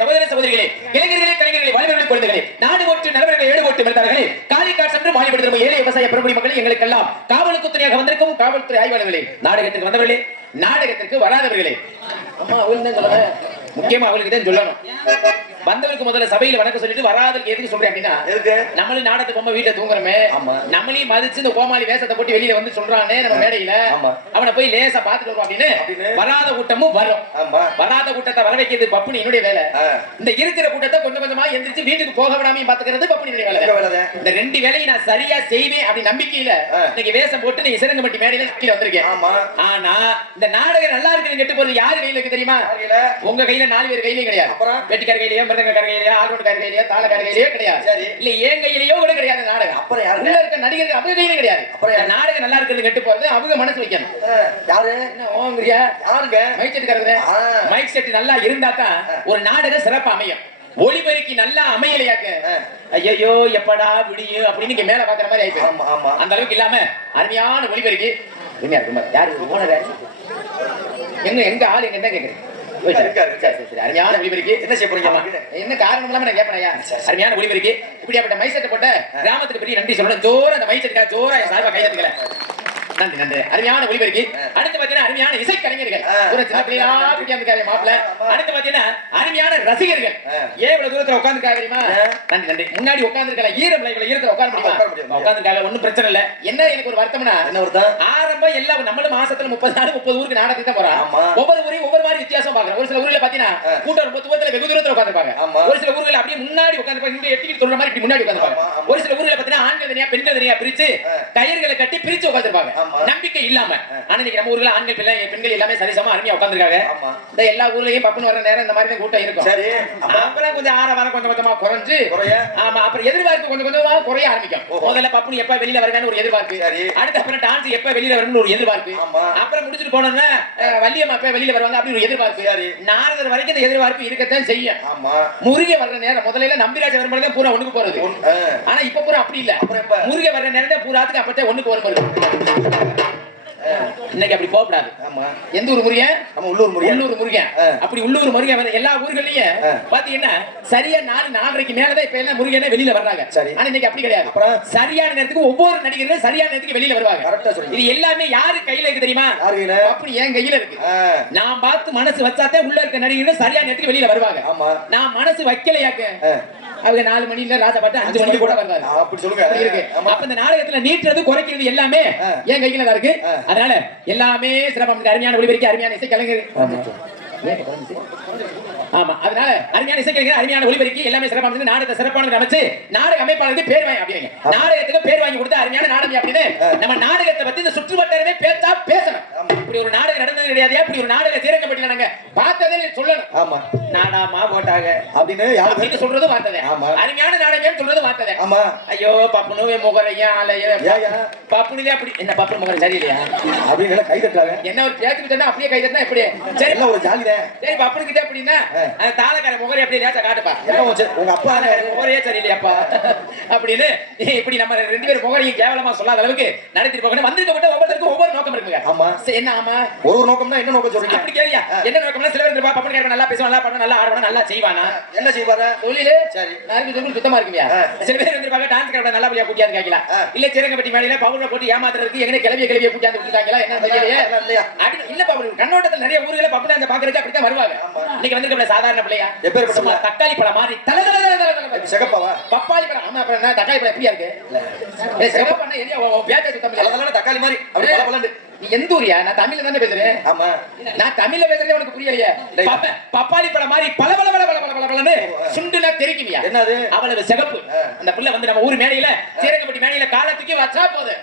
சகோதர சகோதரிகளே, இளைஞர்களே, கலைஞர்களே, வாலிபர்களே, குழந்தைகளே, நாடு ஓட்டு நலவர்களை ஏடு ஓட்டு மிருந்தார்களே, காலிக்காட் சென்று மாறிவிடுகிற ஏழை விவசாய பெருங்குடி மக்களே, எங்களுக்கெல்லாம் காவலுக்கு துணையாக வந்திருக்கும் காவல்துறை ஆய்வாளர்களே, நாடகத்திற்கு வந்தவர்களே, நாடகத்திற்கு வராதவர்களே, அம்மா அவளுக்கு சொல்லுங்க, முக்கியமா அவளுக்கு தான் சொல்லணும். வந்தவருக்கு முதல்ல சபையில வணக்கம் சொல்லிட்டு வராதவருக்கு எதுக்கு சொல்றேன் அப்படின்னா, நம்மளும் நாடகத்துக்கு போக வீட்டுல தூங்குறமே, நம்மளையும் மதிச்சு இந்த கோமாளி வேஷத்தை போட்டு வெளியில வந்து சொல்றானே நம்ம மேடையில, அவனை போய் லேசா பாத்துட்டு வருவோம் அப்படின்னு வராத கூட்டமும் வரும். வராத கூட்டத்தை வர வைக்கிறது பப்புனி என்னுடைய வேலை. இந்த இருக்கிற கூட்டத்தை கொஞ்சம் கொஞ்சமா எந்திரிச்சு வீட்டுக்கு போக விடாமையும் பாத்துக்கிறது பப்புனியுடைய வேலை. இந்த ரெண்டு வேலையை நான் சரியா செய்வேன் அப்படி நம்பிக்கையில இன்னைக்கு வேஷம் போட்டு நீங்க சிறங்கப்பட்டி மேடையில கீழே வந்திருக்கேன். ஆனா இந்த நாடகம் நல்லா இருக்குன்னு கெட்டு போறது யாரு கையில இருக்கு தெரியுமா? உங்க கையில 4 பேர் கையிலயும் கிடையாது. வெட்டிக்கார கையிலயோ, மிருதங்கக்கார கையிலயோ, ஆல்ரவுண்ட்கார கையிலயோ, தாளக்கார கையிலயோ கிடையாது. இல்ல என் கையிலயோ கூட கிடையாது நாடகம். அப்புறம் யாரு உள்ள இருக்க நடிகர்கள் அவங்க கையில கிடையாது. அப்புறம் நாடகம் நல்லா இருக்குன்னு கெட்டு போறது அவங்க மனசு வைக்கணும். யாரு என்ன ஓங்கறியா? யாருங்க? மைக் செட்காரங்க. மைக் செட் நல்லா இருந்தா தான் ஒரு நாடகம் சிறப்பா அமையும். ஒளிபெருக்கி நல்லா அமையலையாக்க ஐயோ எப்படா விடியும் அப்படின்னு மேல பாக்குற மாதிரி ஆயிப்போம். அந்த அளவுக்கு இல்லாம அருமையான ஒளிபெருக்கி யாரு எங்க ஆள் எங்க என்ன கேக்குறீங்க? அருமையான ஒளிபெருக்கி என்ன செய்ய போறீங்க? என்ன காரணம் இல்லாம நான் கேட்பேன். அருமையான ஒளிபெருக்கி இப்படியாப்பட்ட மைசெட்டை போட்ட கிராமத்துக்கு பெரிய நன்றி சொல்லணும். ஜோரா அந்த மைசெட்டுக்கா ஜோரா சார்பா கைதட்டுங்களேன். நன்றி நன்றி. அருமையான ஒளிபெருக்கி. அடுத்து பாத்தீங்கன்னா அருமையான இசைக்கலைஞர்கள், ஒரு சின்ன பிள்ளையா பிடிக்காம மாப்பிள்ள. அடுத்து பாத்தீங்கன்னா அருமையான ரசிகர்கள். ஏன் இவ்வளவு தூரத்துல உட்கார்ந்துருக்காங்க தெரியுமா? நன்றி நன்றி. முன்னாடி உட்கார்ந்துருக்கல ஈரம் லைவ்ல ஈரத்துல உட்கார்ந்து முடியுமா? உட்கார்ந்துருக்காங்க, ஒண்ணும் பிரச்சனை இல்ல. என்ன எனக்கு ஒரு வருத்தம்னா, என்ன வருத்தம்? ஆரம்பம் எல்லாம் நம்மளும் மாசத்துல 30 நாள் 30 ஊருக்கு நாடகத்துக்கு தான் போறோம். ஒவ்வொரு ஊரையும் ஒவ்வொரு மாதிரி வித்தியாசம் பாக்குறோம். ஒரு சில ஊர்ல பாத்தீங்கன்னா கூட்டம் ரொம்ப தூரத்துல வெகு தூரத்துல உட்கார்ந்துருப்பாங்க. ஒரு சில ஊர்ல அப்படியே முன்னாடி உட்கார்ந்துருப்பாங்க, இங்க எட்டிட்டு சொல்ற மாதிரி இப்படி முன்னாடி உட்கார்ந்துருப்பாங்க. ஒரு சில ஊர்ல பாத்தீங்கன்னா ஆண்கள் தனியா பெண்கள் தனியா பிரிச்சு கயிறுகளை கட்டி பிரிச்சு உட்கார்ந்துருப்பாங்க நம்பிக்கை இல்லாம. ஆனா இன்னைக்கு நம்ம ஊர்ல ஆண்கள் பெண்கள் எல்லாமே சரிசமா அருமையா உட்கார்ந்துருக்காங்க. இந்த எல்லா ஊர்லயும் பப்புன்னு வர நேரம் இந்த மாதிரி தான் கூட்டம் இருக்கும். சரி, அப்புறம் கொஞ்சம் ஆரவாரம் கொஞ்சம் கொஞ்சமா குறைஞ்சு, ஆமா, அப்புறம் எதிர்பார்ப்பு கொஞ்சம் கொஞ்சமா குறைய ஆரம்பிக்கும். முதல்ல பப்புனு எப்ப வெளியில வருவேன்னு ஒரு எதிர்பார்ப்பு, அடுத்து அப்புறம் டான்ஸ் எப்ப வெளியில வரணும்னு ஒரு எதிர்பார்ப்பு, அப்புறம் முடிச்சுட்டு போனோம்னா வள்ளியம்மா எப்ப வெளியில வருவாங்க அப்படி ஒரு எதிர்பார்ப்பு. நாரதர் வரைக்கும் இந்த எதிர்பார்ப்பு இருக்கத்தான் செய்யும். முருகை வர்ற நேரம் முதல்ல நம்பிராஜ வரும்போது பூரா ஒண்ணுக்கு போறது. ஆனா இப்ப பூரா அப்படி இல்ல. முருகை வர்ற நேரம் பூராத்துக்கு அப்பத்தே ஒண்ணுக்கு வரும்போது இன்னைக்கு அப்படி போகக்கூடாது. எந்த ஊர் முருகன்? நம்ம உள்ளூர் முருகன். அப்படி உள்ளூர் முருகன் எல்லா ஊர்களையும் பாத்தீங்கன்னா சரியா 4:30 மேலதான் இப்ப எல்லாம் முருகனே வெளியில வர்றாங்க. ஆனா இன்னைக்கு அப்படி கிடையாது. சரியான நேரத்துக்கு ஒவ்வொரு நடிகர்களும் சரியான நேரத்துக்கு வெளியில வருவாங்க. இது எல்லாமே யாரு கையில இருக்கு தெரியுமா? அப்படி என் கையில இருக்கு. நான் பார்த்து மனசு வச்சாத்தே உள்ள இருக்க நடிகர்கள் சரியான நேரத்துக்கு வெளியில வருவாங்க. நான் மனசு வைக்கலையாக்க அவங்க 4 மணில ராஜா பாட்டு 5 மணிக்கு கூட வருவாங்க. அப்படி சொல்லுங்க. இருக்கு. அப்ப இந்த நாடகத்துல நீட்டுறது குறைக்கிறது எல்லாமே என் கையில தான் இருக்கு. அதனால எல்லாமே சிறப்பான அருமையான ஒளிபெருக்கி, அருமையான இசை கலைஞர். ஆமா, அதனால அருமையான இசை கலைஞர், அருமையான ஒளிபெருக்கி எல்லாமே சிறப்பானது. நாடகத்தை சிறப்பானது அமைச்சு நாடக அமைப்பாளருக்கு பேர் வாங்கி அப்படிங்க நாடகத்துக்கு பேர் வாங்கி கொடுத்து அருமையான நாடகம் அப்படின்னு நம்ம நாடகத்தை பத்தி இந்த சுற்றுவட்டாரமே பேச்சா பேசணும். இப்படி ஒரு நாடகம் நடந்தது கிடையாது. இப்படி ஒரு நாடக சீரங்கப்பட்டில நாங்க பார்த்ததே சொல்லணும். ஆமா, நாடாமா போட்டாங்க அப்படின்னு யாருக்கு சொல்றது பார்த்ததே. அருமையான நாடகம் சொல்றது பார்த்ததே. ஆமா, ஐயோ பப்புனுவே முகரையா அலைய பப்புனிலே அப்படி என்ன பப்பு முகரை சரியில்லையா அப்படின்னு கை தட்டுறாங்க. என்ன ஒரு பேச்சு சொன்னா அப்படியே கை தட்டினா எப்படி? சரி, எல்லாம் ஒரு ஜாலிதே. சரி, பப்புனு கிட்ட அப்படின்னா அந்த தாளக்கார முகரை அப்படியே லேசா காட்டுப்பா. உங்க அப்பா முகரையே சரியில்லையாப்பா அப்படின்னு இப்படி நம்ம 2 பேரும் முகரையும் கேவலமா சொல்லாத அளவுக்கு நடத்திட்டு போகணும். வந்திருக்கப்பட்ட ஒவ்வொருத்தருக்கும் ஒவ்வொரு நோக்கம் இருக்குங்க. ஆமா, என்ன? ஆமா, ஒரு நோக்கம்னா என்ன நோக்கம் சொல்றீங்க? அப்படி கேளியா? என்ன நோக்கம்னா சில பேர் பப்புனு கேட்க நல்லா பேசுவான், நல்லா பண்ண, நல்லா ஆடுவானா, நல்லா செய்வானா. என்ன செய்வாரா? தொழிலே சரி நாளைக்கு தொழில் சுத்தமா இருக்குமியா? சில பேர் வந்திருப்பாங்க டான்ஸ் கரெக்டா நல்லா படியா கூட்டியாந்து கேட்கலாம். இல்ல சிறங்கப்பட்டி மேடையில பவுடர் போட்டு ஏமாத்துறதுக்கு எங்க கிளவிய கூட்டியாந்து விட்டுட்டாங்களா என்ன தெரியலையே. இல்ல பவுடர் கண்ணோட்டத்தில் நிறைய ஊர்களை பப்பு டான்ஸ் பாக்குறதுக்கு அப்படித்தான் வருவாங்க. இன்னைக்கு வந்திருக்க சாதாரண பிள்ளையா எப்ப தக்காளி பழம் மாதிரி தலை சிகப்பாவா பப்பாளி பழம். ஆமா, அப்புறம் என்ன தக்காளி பழம் எப்படியா இருக்கு? சிகப்பான ஏரியா பேட்டை சுத்தம் இல்ல, தக்காளி மாதிரி அப்படி பழம். நீ எந்த ஊரியா? நான் தமிழ்ல தானே பேசுறேன். ஆமா, நான் தமிழ்ல பேசுறதே உனக்கு புரியலையே. பப்பாளி பழம் மாதிரி பல பல பல பல பல பலன்னு சுண்டுல தெரிக்குமியா? என்னது அவ்வளவு சிகப்பு. அந்த புள்ள வந்து நம்ம ஊர் மேடையில சீரங்கப்பட்டி மேடையில காலத்துக்கு வச்சா போதும்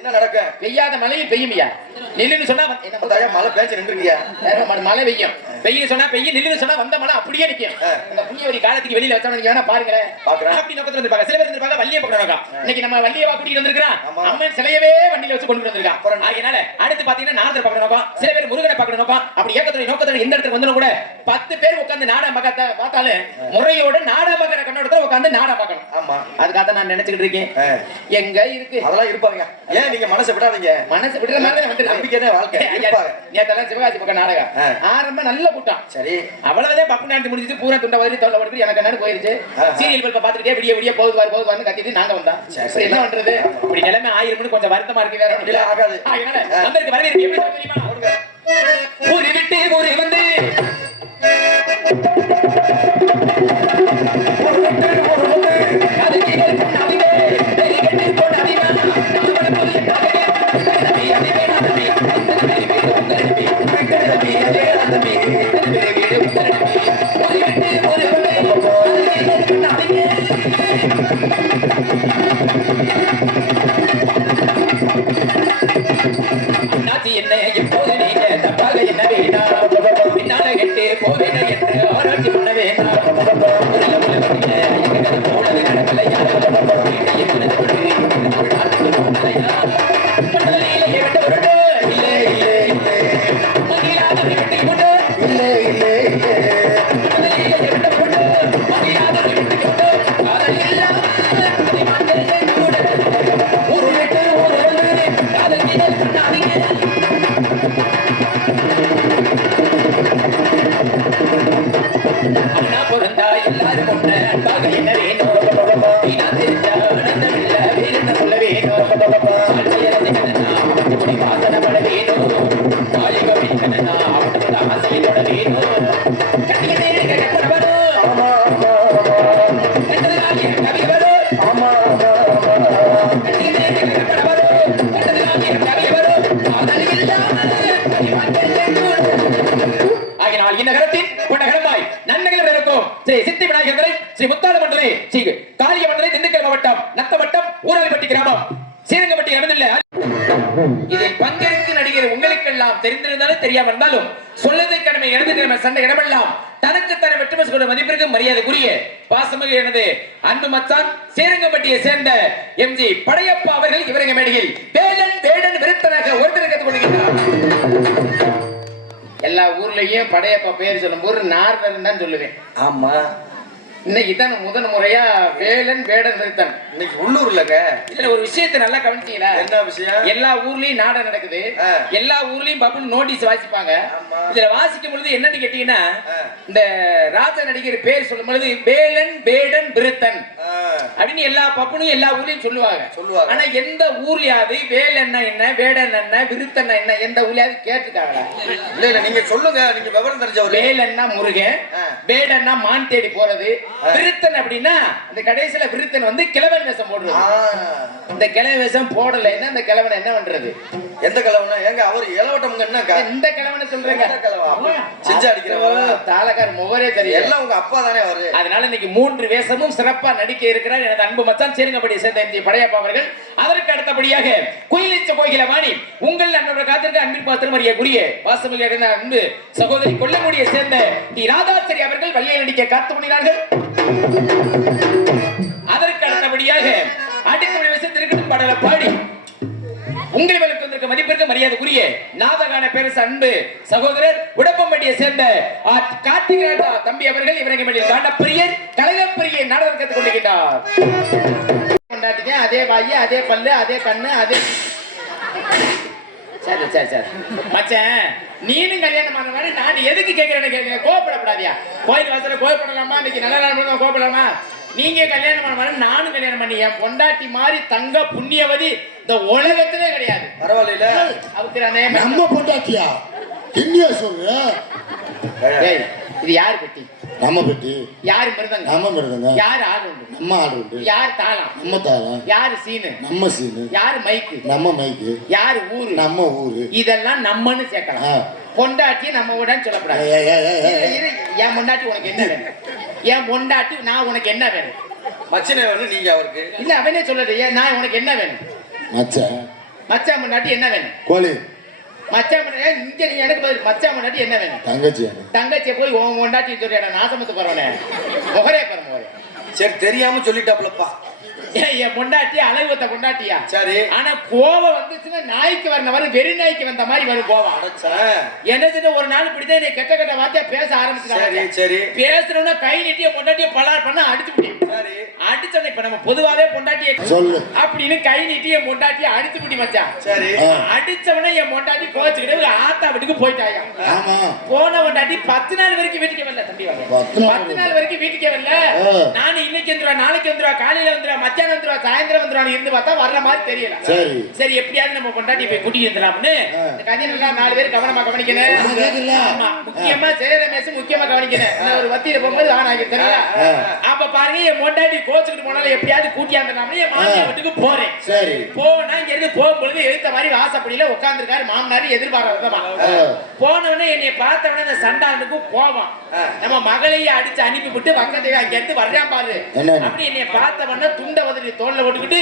என்ன நடக்கும்? பெய்யாத மழையும் பெய்யுமியா. நில்லுன்னு சொன்னா என்ன மழை பேச்சு நின்றுக்கியா? மழை பெய்யும். பெய்யும் சொன்னா பெய்யும், நில்லுன்னு சொன்னா வந்த மழை அப்படியே நிக்கும். இந்த புளிய ஒரு காலத்துக்கு வெளியில வச்சா நீங்க வேணா பாருங்களேன். அப்படி நோக்கத்துல இருப்பாங்க. சில பேர் இருப்பாங்க வள்ளியை பக்கம். இன்னைக்கு நம்ம வள்ளியவா கூட்டிட்டு வந்திருக்கான். அம்மன் சிலையவே வண்டியில வச்சு கொண்டு வந்திருக்கான். அதனால அடுத்து பாத்தீங்கன்னா நாரதர் பக்கம் நோக்கம், சில பேர் முருகனை பக்கம் நோக்கம். அப்படி நோக்கத்துல எந்த இடத்துக்கு வந்தனும் கூட 10 பேர் உட்கார்ந்து நாடகம் பார்த்தாலும் முறையோட நாடகம் பார்க்கிற கண்ணோடத்துல உட்கார்ந்து நாடகம் பார்க்கணும். ஆமா, அதுக்காக நான் நினைச்சுக்கிட்டு இருக்கேன். எங்க இருக்கு அதெல்லாம் இருப்பாங்க. ஏன் நீங்க மனசை விடாதீங்க? மனசு விடுற மாதிரி வந்து நம்பிக்கை தான் வாழ்க்கை. நேத்தெல்லாம் சிவகாசி பக்கம் நாடகம் ஆரம்ப நல்ல கூட்டம். சரி, அவ்வளவுதான் பப்பு நேரத்து முடிஞ்சிட்டு பூரா துண்ட வரி தொல்லை படுத்து எனக்கு என்ன போயிருச்சு. சீரியல் பல்ப பாத்துக்கிட்டே விடிய விடிய போகுது கத்திட்டு நாங்க வந்தோம். என்ன பண்றது? இப்படி நிலைமை 1000 மணி கொஞ்சம் வருத்தமா இருக்கு. வேற ஒண்ணும் ஆகாது. வந்திருக்கு வரவேற்பு எப்படி தெரியுமா? ஊரு விட்டு ஊரு வந்து என்ன எப்போது நீங்க தப்பாக என்ன வேண்டாம் பின்னால கெட்டு போவேன என்று ஆராய்ச்சி பண்ண வேண்டாம். சித்தி விநாயகரை ஸ்ரீ முத்தாள மண்டலே ஸ்ரீ காளிய மண்டலே திண்டுக்கல் மாவட்டம் நத்தவட்டம் ஊராளிப்பட்டி கிராமம் சீரங்கப்பட்டி அமைந்துள்ள இதில் பங்கேற்கும் நடிகர் உங்களுக்கெல்லாம் தெரிந்திருந்தாலும் தெரியாம இருந்தாலும் சொல்லது கடமை எழுது கடமை சண்டை இடமெல்லாம் தனக்கு தர வெற்றுமை சொல்ற மதிப்பிற்கு மரியாதைக்குரிய பாசமிகு எனது அன்பு மச்சான் சீரங்கப்பட்டியை சேர்ந்த எம்ஜி படையப்பா அவர்கள் இவரங்க மேடையில் வேடன் வேடன் விருத்தனாக ஒருத்தர் கற்றுக் கொண்டிருக்கிறார். எல்லா ஊர்லயும் படையப்பா பேர் சொல்லும் போது நார்தன் தான் சொல்லுவேன். ஆமா, இன்னைக்கு தான் முதன் முறையா வேலன் வேடன் நிறுத்தன் இன்னைக்கு உள்ளூர்லங்க. இதுல ஒரு விஷயத்தை நல்லா கவனிச்சீங்களா? என்ன விஷயம்? எல்லா ஊர்லயும் நாடகம் நடக்குது. எல்லா ஊர்லயும் பப்புன்னு நோட்டீஸ் வாசிப்பாங்க. இதுல வாசிக்கும் பொழுது என்னன்னு கேட்டீங்கன்னா, இந்த ராஜ நடிகர் பேர் சொல்லும் பொழுது வேலன் வேடன் விருத்தன் அப்படின்னு எல்லா பப்புனும் எல்லா ஊர்லயும் சொல்லுவாங்க. ஆனா எந்த ஊர்லயாவது வேலன் என்ன வேடன் என்ன விருத்தன் என்ன எந்த ஊர்லயாவது கேட்டுட்டாங்களா? இல்ல இல்ல, நீங்க சொல்லுங்க, நீங்க விவரம் தெரிஞ்சவர். வேலன்னா முருகன், வேடன்னா மான் தேடி போறது, விருத்தன் அப்படின்னா அந்த கடைசியில விருத்தன் வந்து கிழவன் வேஷம் போடுறது. இந்த கிழவ வேஷம் போடலைன்னா அந்த கிழவனை என்ன பண்றது? எந்த கிழவனா? ஏங்க அவர் இளவட்டம்ங்க என்ன? இந்த கிழவனை சொல்றேங்க. செஞ்சு அடிக்கிறவங்க தாளக்கார முகரே தெரியும். எல்லாம் உங்க அப்பா தானே அவரு. அதனால இன்னைக்கு 3 வேஷமும் சிறப்பா நடிக்க இருக்கிறார் எனது அன்பு மச்சான் சீரங்கப்பட்டியை சேர்ந்த எம்ஜி படையப்பா அவர்கள். அதற்கு அடுத்தபடியாக குயிலிச்ச கோகில வாணி உங்கள் அன்போட காத்திற்கு அன்பின் பாத்திரம் அறியக்கூடிய வாசமிகு அன்பு சகோதரி கொல்லங்குடியை சேர்ந்த டி ராதாச்சரி அவர்கள் வள்ளியை நடிக்க காத்து கொண்டிருக்கிறார்கள். அதற்கு அடுத்தபடியாக அடிக்கடி விஷயத்திற்கு பாடல பாடி உங்களை வளர்க்க மதிப்பிற்கு மரியாதைக்குரிய நாதகான பேரசு அன்பு சகோதரர் உடப்பம்பட்டியை சேர்ந்த கார்த்திகராஜா தம்பி அவர்கள் இவரங்க மேலில் காண்டப்பிரியர் கழகப்பிரியை நாடகம் கற்றுக் கொண்டிருக்கிறார். அதே வாயி அதே பல்லு அதே கண்ணு அதே. சரி சரி சரி மச்சான், நீனும் கல்யாணம் பண்ண மாதிரி நான் எதுக்கு கேட்கிறேன்னு கேட்கிறேன். கோவப்படப்படாதியா? கோயில் வாசல கோவப்படலாமா? இன்னைக்கு நல்ல நாள் கோவப்படலாமா? நீங்க கல்யாணம் பண்ண மாதிரி நானும் கல்யாணம் பண்ணி என் பொண்டாட்டி மாதிரி தங்க புண்ணியவதி இந்த உலகத்திலே கிடையாது. பரவாயில்ல, அவருக்குறானே நம்ம பொண்டாட்டியா? இன்னியா சொல்ற? இது யாரு பெட்டி? நம்ம பெட்டி. யாரு மிருதங்க? நம்ம மிருதங்க. யாரு ஆள் உண்டு? நம்ம ஆள் உண்டு. யாரு தாளம்? நம்ம தாளம். யாரு சீனு? நம்ம சீனு. யாரு மைக்கு? நம்ம மைக்கு. யாரு ஊரு? நம்ம ஊரு. இதெல்லாம் நம்மன்னு சேர்க்கலாம். பொண்டாட்டி நம்ம உடனே சொல்லப்படாது. என் பொண்டாட்டி உனக்கு என்ன வேணும்? என் பொண்டாட்டி நான் உனக்கு என்ன வேணும்? மச்சனே வேணும் நீங்க அவருக்கு. இல்ல அவனே சொல்லது நான் உனக்கு என்ன வேணும்? மச்சான் மச்சான் முன்னாடி என்ன வேணும்? கோழி மச்சான் முன்னாடி இங்க நீ எனக்கு பதில் மச்சான் முன்னாடி என்ன வேணும்? தங்கச்சி தங்கச்சியை போய் உன் முன்னாடி சொல்லியாடா நாசமத்து போறவனே முகரே போற முகரே. சரி தெரியாம சொல்லிட்டாப்லப்பா. என் பொண்டாட்டி அழகுத்த பொண்டாட்டியா? சரி. ஆனா கோவம் வந்துச்சுன்னா நாய்க்கு வந்த மாதிரி வெறி நாய்க்கு வந்த மாதிரி வரும் கோவம். என்ன ஒரு நாள் இப்படிதான் என்னை கெட்ட கெட்ட வார்த்தையா பேச ஆரம்பிச்சுட்டாங்க. சரி பேசுறோம்னா கை நீட்டிய பொண்டாட்டிய பலார் பண்ண அடிச்சு விட்டேன். சரி. அடிச்சோட இப்ப நம்ம பொதுவாவே பொண்டாட்டிய சொல்லு அப்படின்னு கை நீட்டி என் பொண்டாட்டிய அடிச்சு விட்டி மச்சான். சரி. அடிச்சவனே என் பொண்டாட்டி கோச்சுக்கிட்டு ஆத்தா வீட்டுக்கு போயிட்டாயா. ஆமா போன பொண்டாட்டி 10 நாள் வரைக்கும் வீட்டுக்கு வரல. தம்பி வாங்க 10 நாள் வரைக்கும் வீட்டுக்கே வரல. நானும் இன்னைக்கு வந்துருவா நாளைக்கு வந்துருவா காலையில வந்துருவா மத்தியானம் வந்துருவா சாயந்தரம் வந்துருவான்னு இருந்து பார்த்தா வர்ற மாதிரி தெரியல. சரி சரி எப்படியாவது நம்ம பொண்டாட்டி போய் கூட்டிட்டு வந்துடலாம்னு இந்த கதையில 4 பேர் கவனமா கவனிக்கணும். ஆமா முக்கியமா ஜெயரமேஷ் முக்கியமா கவனிக்கணும். ஒரு வத்தியில போகும்போது ஆனாங்க தெரியல. அப்ப பாருங்க என் பொண்டாட்டி கோச்சுக்கிட்டு போனாலும் எப்படியாவது கூட்டியாந்துடலாம்னு என் மாமியார் வீட்டுக்கு போறேன். சரி போனா இங்க இருந்து போகும்பொழுது எழுத்த மாதிரி வாசப்படியில உட்கார்ந்துருக்காரு மாமனார் எதிர்பாராத விதமா. போனவனே என்னை பார்த்தவனே இந்த சண்டானுக்கு போவான். நம்ம மகளையே அடிச்சு அனுப்பி விட்டு பக்கத்துல அங்க இருந்து வர்றான் பாரு. அப்படி என்னை பார்த்தவன துண்ட உதறி தோல்ல போட்டுக்கிட்டு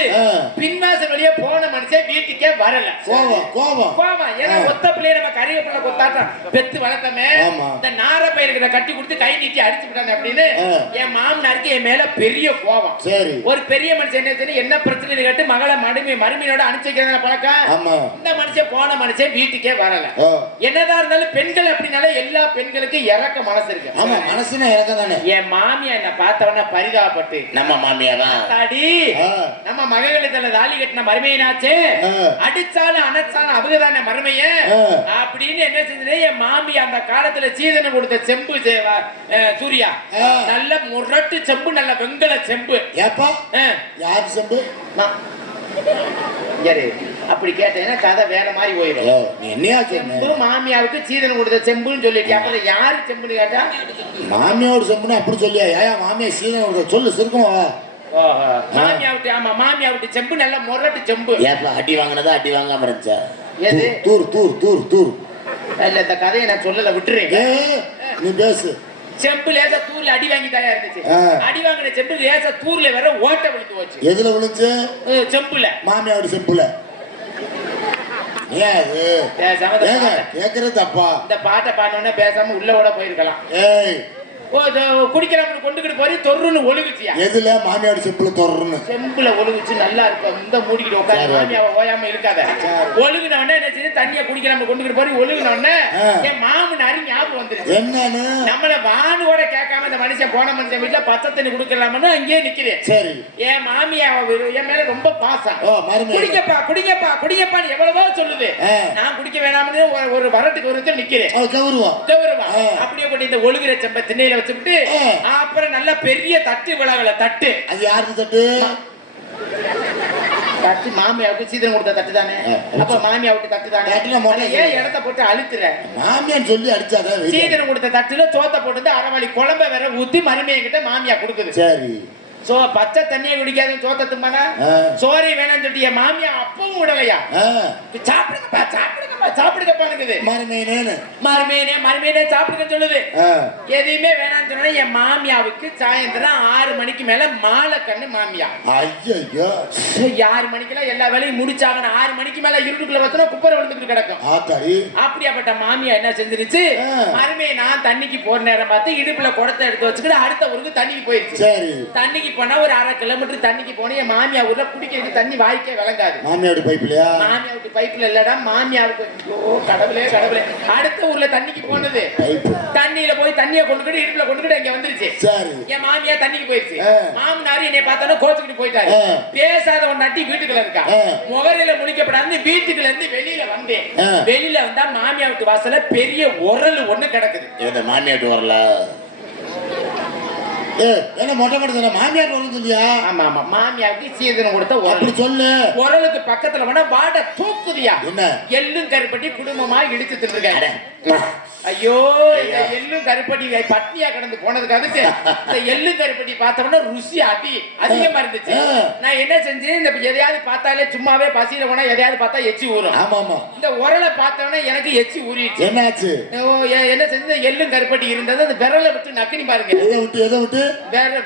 பின்வாசல் வழியா போன மனுஷன் வீட்டுக்கே வரல. கோவம் ஏன்னா ஒத்த பிள்ளைய நம்ம கறிவேப்பிலை கொத்தாட்டம் பெத்து வளர்த்தமே இந்த நார பயிர்களை கட்டி கொடுத்து கை நீட்டி அடிச்சு விட்டானே அப்படின்னு என் மாமனாருக்கு என் மேல பெரிய கோவம். ஒரு பெரிய மனுஷன் என்ன பிரச்சனை கேட்டு மகளை மருமையோட அனுப்பிச்சு வைக்கிற பழக்கம். இந்த மனுஷன் போன மனுஷன் வீட்டுக்கே வரல. என்னதான் இருந்தாலும் பெண்கள் அப்படின்னாலே எல்லா பெண்களுக்கும் இறக்க மனசு இருக்கு. ஆமா மனசுனா இறக்கம் தானே. என் மாமியா என்ன பார்த்தவன பரிதாபப்பட்டு நம்ம மாமியா தான் தாடி நம்ம மகளுக்கு தாலி கட்டின மருமையினாச்சு அடிச்சாலும் அணைச்சாலும் அவங்கதானே மருமைய அப்படின்னு என்ன செஞ்சது என் மாமி அந்த காலத்துல சீதனம் கொடுத்த செம்பு சூர்யா நல்ல முரட்டு செம்பு நல்ல வெங்கல செம்பு. ஏப்பா யார் செம்பு? அப்படி கேட்டேன்னா கதை வேற மாதிரி போயிடும். என்னையா செம்பு மாமியாவுக்கு சீதனம் கொடுத்த செம்புன்னு சொல்லிட்டு அப்புறம் யாரு செம்புன்னு கேட்டா மாமியாவோட செம்புன்னு அப்படி சொல்லியா? ஏயா மாமியா சீதனம் சொல்லு சுருக்கமா. மாமியாவுட்டு ஆமா மாமியாவுட்டு செம்பு நல்ல முரட்டு செம்பு. ஏப்பா அடி வாங்கினதா அடி வாங்காம இருந்துச்சா? எது தூர் தூர் தூர் தூர் இல்ல இந்த கதையை நான் சொல்லல விட்டுறேன். நீ பேசு. செம்பு லேசா தூர்ல அடி வாங்கி தயார் இருந்துச்சு. அடி வாங்கின செம்பு லேசா தூர்ல வேற ஓட்ட விழுந்து போச்சு. எதுல விழுந்துச்சு? செம்புல. மாமியாவோட செம்புல. கேக்குறது தப்பா? இந்த பாட்டை பாடணும்னா பேசாம உள்ள ஓட போயிருக்கலாம். குடிக்கிறாங்க கொண்டுகிட்டு போய் தொருன்னு ஒழுகுச்சியா? எதுல? மாமியாவோட செம்புல தொருன்னு. செம்புல ஒழுகுச்சு நல்லா இருக்கும். இந்த மூடிக்கிட்டு உட்காந்து மாமியாவை ஓயாம இருக்காத. ஒழுகுன உடனே என்ன செய்யுது? தண்ணியை குடிக்கிறாங்க கொண்டுகிட்டு போய் ஒழுகுன உடனே என் மாமனாரி ஞாபகம் வந்துருச்சு. என்னன்னு? நம்மள வானோட கேட்காம இந்த மனுஷன் போன மனுஷன் வீட்டுல பச்சை தண்ணி குடுக்கலாம்னு அங்கேயே நிக்கிறேன். சரி. என் மாமியா என் மேல ரொம்ப பாசம். குடிக்கப்பா குடிக்கப்பா குடிக்கப்பான்னு எவ்வளவோ சொல்லுது. நான் குடிக்க வேணாம்னு ஒரு வரட்டுக்கு ஒரு நிக்கிறேன். அப்படியே கொண்டு இந்த ஒழுகுற செம்ப திண்ணையில வச்சுட்டு அப்புறம் நல்ல பெரிய தட்டு விழாவில தட்டு. அது யாருக்கு தட்டு? தட்டு மாமியாவுக்கு சீதனம் கொடுத்த தட்டு தானே. அப்ப மாமியாவுக்கு தட்டு தானே. ஏன் இடத்த போட்டு அழுத்துற? மாமியான்னு சொல்லி அடிச்சாதான். சீதனம் கொடுத்த தட்டுல சோத்த போட்டு அரவாளி குழம்ப வேற ஊத்தி மருமையை கிட்ட மாமியா கொடுக்குது. சரி. பச்சை தண்ணியை குடிக்காத சோத்த தும்பானா சோரி வேணாம்னு சொல்லிட்டு என் மாமியா அப்பவும் விடலையா? சாப்பிடுங்கப்பா சாப்பிடுங்கப்பா சாப்பிடுங்கப்பானுக்குது. மருமையனே சாப்பிடுங்கன்னு சொல்லுது. எதையுமே வேணாம்னு சொன்னா என் மாமியாவுக்கு சாயந்தரம் 6 மணிக்கு மேல மாலை கண்ணு மாமியா. ஐயோ 6 மணிக்கெல்லாம் எல்லா வேலையும் முடிச்சாங்கன்னு 6 மணிக்கு மேல இருட்டுக்குள்ள வச்சா குப்பரை விழுந்துட்டு கிடக்கும். அப்படியாப்பட்ட மாமியா என்ன செஞ்சிருச்சு? மருமையை நான் தண்ணிக்கு போற நேரம் பார்த்து இடுப்புல குடத்தை எடுத்து வச்சுக்கிட்டு அடுத்த ஊருக்கு தண்ணிக்கு போயிருச்சு. தண்ணிக்கு போனா ஒரு 1/2 கிலோமீட்டர் தண்ணிக்கு போனா என் மாமியா ஊர்ல குடிக்கிறது தண்ணி வாய்க்கே விளங்காது. மாமியாவோட பைப்லயா? மாமியாவோட பைப்ல இல்லடா மாமியாவுக்கு. கடவுளே கடவுளே. அடுத்த ஊர்ல தண்ணிக்கு போனது தண்ணியில போய் தண்ணியை கொண்டுக்கிட்டு இடுப்புல கொண்டுக்கிட்டு அங்க வந்துருச்சு. என் மாமியா தண்ணிக்கு போயிருச்சு. மாமனாரு என்னை பார்த்தாலும் கோச்சுக்கிட்டு போயிட்டாரு. பேசாத ஒரு நட்டி வீட்டுக்குள்ள இருக்கா. முகரையில முழிக்கப்படாது வீட்டுக்குள்ள இருந்து வெளியில வந்தேன். வெளியில வந்தா மாமியா வீட்டு வாசல்ல பெரிய உரல் ஒண்ணு கிடக்குது. மாமியா வீட்டு உரல என்ன மொட்டை மொட்டை மாமியார் உரல் சொல்லியா? ஆமா ஆமா மாமியாவுக்கு சீதனம் கொடுத்த உரல் சொல்லு. உரலுக்கு பக்கத்துல வேணா வாட தூக்குதியா? என்ன எள்ளும் கருப்பட்டி குடும்பமா இடிச்சு தின்னுருக்காங்க. ஐயோ இந்த எள்ளும் கருப்பட்டி பட்னியா கிடந்து போனதுக்கு அதுக்கு இந்த எள்ளும் கருப்பட்டி பார்த்தோம்னா ருசி அதிகமா இருந்துச்சு. நான் என்ன செஞ்சேன்? இந்த எதையாவது பார்த்தாலே சும்மாவே பசியில போனா எதையாவது பார்த்தா எச்சி ஊறும். ஆமா ஆமா இந்த உரலை பார்த்தோன்னா எனக்கு எச்சி ஊறிடுச்சு. என்னாச்சு? என்ன செஞ்சு எள்ளும் கருப்பட்டி இருந்தது அந்த விரலை விட்டு நக்கினி பாருங்க. எதை விட்டு?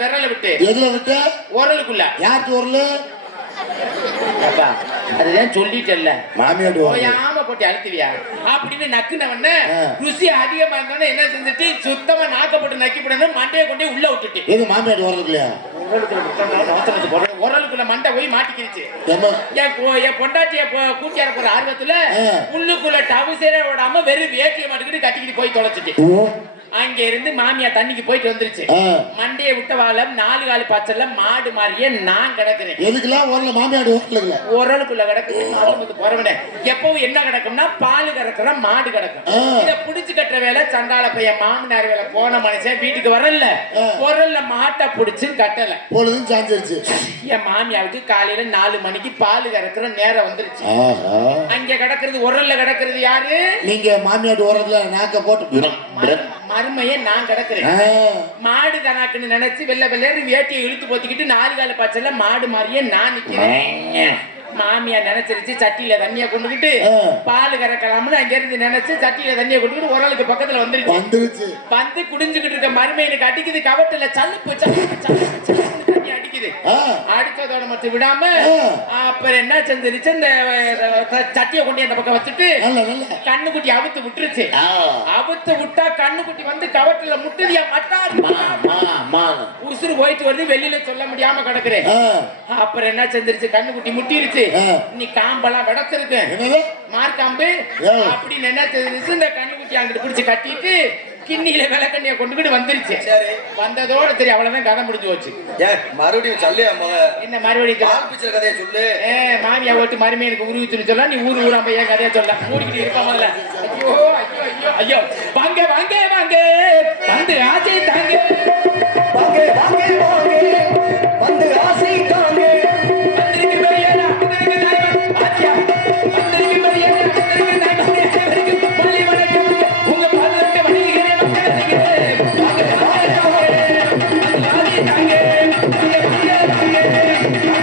விரலை விட்டு. எதுல விட்டு? உரலுக்குள்ள. யாருக்கு உரல்? அதுதான் சொல்லிட்டல்ல மாமியார் ஓயாம போட்டு அழுத்துவியா அப்படின்னு நக்குனவன ருசி அதிகமா இருந்தானே என்ன செஞ்சுட்டு சுத்தமா நாக்க போட்டு நக்கி போடணும் மண்டையை கொண்டே உள்ள விட்டுட்டு எது மாமியார் வரது இல்லையா உரலுக்குள்ள மண்டை போய் மாட்டிக்கிருச்சு ஏம்மா? என் பொண்டாட்டிய கூட்டியார போற ஆர்வத்துல உள்ளுக்குள்ள டவுசரே விடாம வெறும் வேட்டியை மாட்டுக்கிட்டு கட்டிக்கிட்டு போய் தொலைச்சிட்டு அங்க இருந்து மாமியா தண்ணிக்கு போயிட்டு வந்துருச்சு மண்டையை விட்ட வாழம் 4 கால் பாய்ச்சல்ல மாடு மாறியே நான் கிடக்குறேன் எதுக்கெல்லாம் வரல மாமியார் வரல உரலுக்குள்ள கிடக்குது போறவனே எப்பவும் என்ன கிடக்கும்னா பால் கறக்குற மாடு கிடக்கும் இத புடிச்சு கட்டுற வேலை சண்டால பையன் மாமனார் வேலை போன மனுஷன் வீட்டுக்கு வரல உரல்ல மாட்டை புடிச்சு கட்டல பொழுதும் சாஞ்சிருச்சு என் மாமியாவுக்கு காலையில 4 மணிக்கு பால் கறக்குற நேரம் வந்துருச்சு அங்க கிடக்குறது உரல்ல கிடக்குறது யாரு நீங்க மாமியார் வரதுல நாக்க போட்டு மருமையே நான் கிடக்குறேன் மாடு தனாக்குன்னு நினைச்சு வெள்ள வெள்ளையர் வேட்டியை இழுத்து போத்திக்கிட்டு 4 கால பச்சைல மாடு மாதிரியே நான் நிக்கிறேன் மாமியா நினைச்சிருச்சு சட்டியில தண்ணிய கொண்டுகிட்டு பால் கறக்கலாம்னு அங்க இருந்து நினைச்சு சட்டியில தண்ணிய கொண்டுகிட்டு உரலுக்கு பக்கத்துல வந்துருச்சு வந்து குடிஞ்சுக்கிட்டு இருக்க மருமையனுக்கு அடிக்குது கவட்டுல சல்லுப்பு தண்ணி அடிக்குது அடிச்சதோட மட்டும் விடாம அப்புறம் என்ன செஞ்சிருச்சு இந்த சட்டியை கொண்டு அந்த பக்கம் வச்சுட்டு கண்ணுக்குட்டி அவுத்து விட்டுருச்சு அவுத்து விட்டா கண்ணுக்குட்டி வந்து கவட்டுல முட்டுதியா உசுறு போயிட்டு வருது வெளியில சொல்ல முடியாம கிடக்குறேன் அப்புறம் என்ன செஞ்சிருச்சு கண்ணுக்குட்டி முட்டிருச்சு நீ காம்பெல்லாம் விடச்சிருக்கு மார்க்காம்பு அப்படின்னு என்ன செஞ்சிருச்சு இந்த கண்ணுக்குட்டி அங்கிட்டு பிடிச்சு கட்டிட்டு கிண்ணியில விளக்கண்ணிய கொண்டுகிட்டு வந்துருச்சு வந்ததோட சரி அவ்வளவுதான் கதை முடிஞ்சு போச்சு மறுபடியும் சொல்லு என்ன மறுபடியும் கதையை சொல்லு மாமியா ஓட்டு மருமையை எனக்கு உருவிச்சுன்னு சொல்ல நீ ஊராம ஏன் கதையை சொல்ல மூடிக்கிட்டு இருப்பா முதல்ல ஐயோ ஐயோ ஐயோ ஐயோ வாங்க வாங்க வாங்க வந்து ஆசை தாங்க வாங்க வாங்க வாங்க வந்து ஆசை தாங்க Thank you.